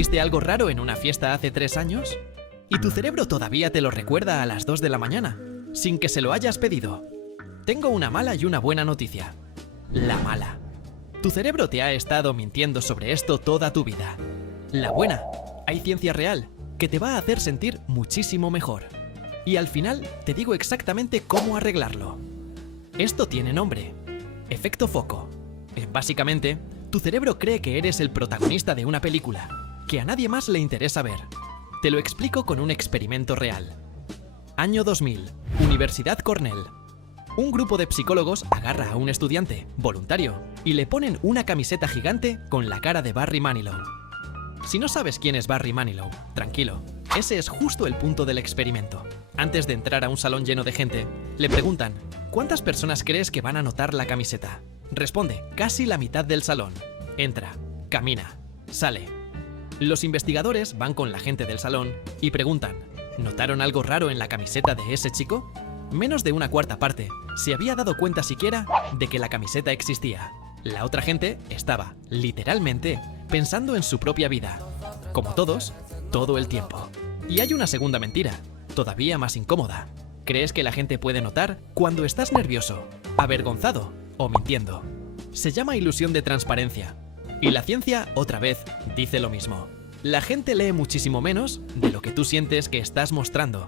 ¿Pediste algo raro en una fiesta hace 3 años? ¿Y tu cerebro todavía te lo recuerda a las 2 de la mañana, sin que se lo hayas pedido? Tengo una mala y una buena noticia. La mala. Tu cerebro te ha estado mintiendo sobre esto toda tu vida. La buena. Hay ciencia real que te va a hacer sentir muchísimo mejor. Y al final te digo exactamente cómo arreglarlo. Esto tiene nombre. Efecto foco. Básicamente, tu cerebro cree que eres el protagonista de una película, que a nadie más le interesa ver. Te lo explico con un experimento real. Año 2000, Universidad Cornell. Un grupo de psicólogos agarra a un estudiante, voluntario, y le ponen una camiseta gigante con la cara de Barry Manilow. Si no sabes quién es Barry Manilow, tranquilo, ese es justo el punto del experimento. Antes de entrar a un salón lleno de gente, le preguntan, ¿cuántas personas crees que van a notar la camiseta? Responde, casi la mitad del salón. Entra, camina, sale. Los investigadores van con la gente del salón y preguntan, ¿notaron algo raro en la camiseta de ese chico? Menos de una cuarta parte se había dado cuenta siquiera de que la camiseta existía. La otra gente estaba, literalmente, pensando en su propia vida. Como todos, todo el tiempo. Y hay una segunda mentira, todavía más incómoda. ¿Crees que la gente puede notar cuando estás nervioso, avergonzado o mintiendo? Se llama ilusión de transparencia. Y la ciencia, otra vez, dice lo mismo. La gente lee muchísimo menos de lo que tú sientes que estás mostrando.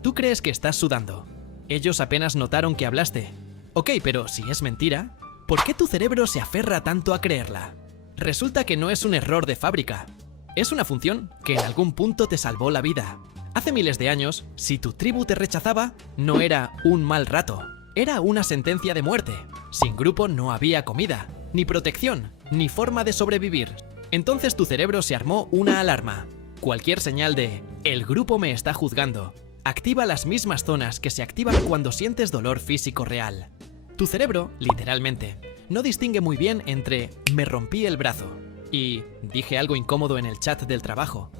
Tú crees que estás sudando. Ellos apenas notaron que hablaste. Ok, pero si es mentira, ¿por qué tu cerebro se aferra tanto a creerla? Resulta que no es un error de fábrica. Es una función que en algún punto te salvó la vida. Hace miles de años, si tu tribu te rechazaba, no era un mal rato. Era una sentencia de muerte. Sin grupo no había comida, ni protección, ni forma de sobrevivir. Entonces tu cerebro se armó una alarma. Cualquier señal de «el grupo me está juzgando» activa las mismas zonas que se activan cuando sientes dolor físico real. Tu cerebro, literalmente, no distingue muy bien entre «me rompí el brazo» y «dije algo incómodo en el chat del trabajo».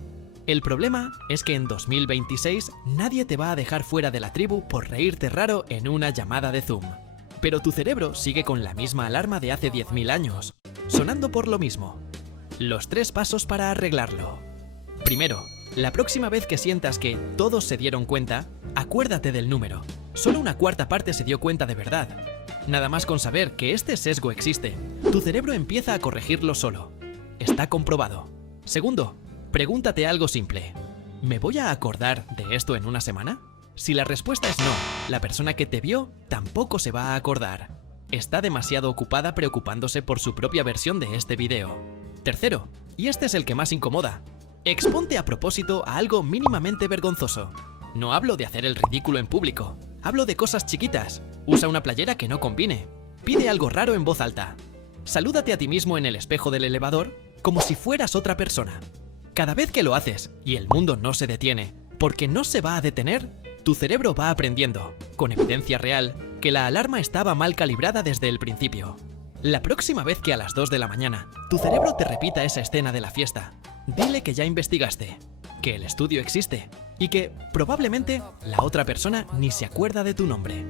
El problema es que en 2026 nadie te va a dejar fuera de la tribu por reírte raro en una llamada de Zoom. Pero tu cerebro sigue con la misma alarma de hace 10.000 años, sonando por lo mismo. Los 3 pasos para arreglarlo. Primero, la próxima vez que sientas que todos se dieron cuenta, acuérdate del número. Solo una cuarta parte se dio cuenta de verdad. Nada más con saber que este sesgo existe, tu cerebro empieza a corregirlo solo. Está comprobado. Segundo, pregúntate algo simple. ¿Me voy a acordar de esto en una semana? Si la respuesta es no, la persona que te vio tampoco se va a acordar. Está demasiado ocupada preocupándose por su propia versión de este video. Tercero, y este es el que más incomoda, exponte a propósito a algo mínimamente vergonzoso. No hablo de hacer el ridículo en público, hablo de cosas chiquitas. Usa una playera que no combine. Pide algo raro en voz alta. Salúdate a ti mismo en el espejo del elevador como si fueras otra persona. Cada vez que lo haces, y el mundo no se detiene, porque no se va a detener, tu cerebro va aprendiendo, con evidencia real, que la alarma estaba mal calibrada desde el principio. La próxima vez que a las 2 de la mañana tu cerebro te repita esa escena de la fiesta, dile que ya investigaste, que el estudio existe y que probablemente la otra persona ni se acuerda de tu nombre.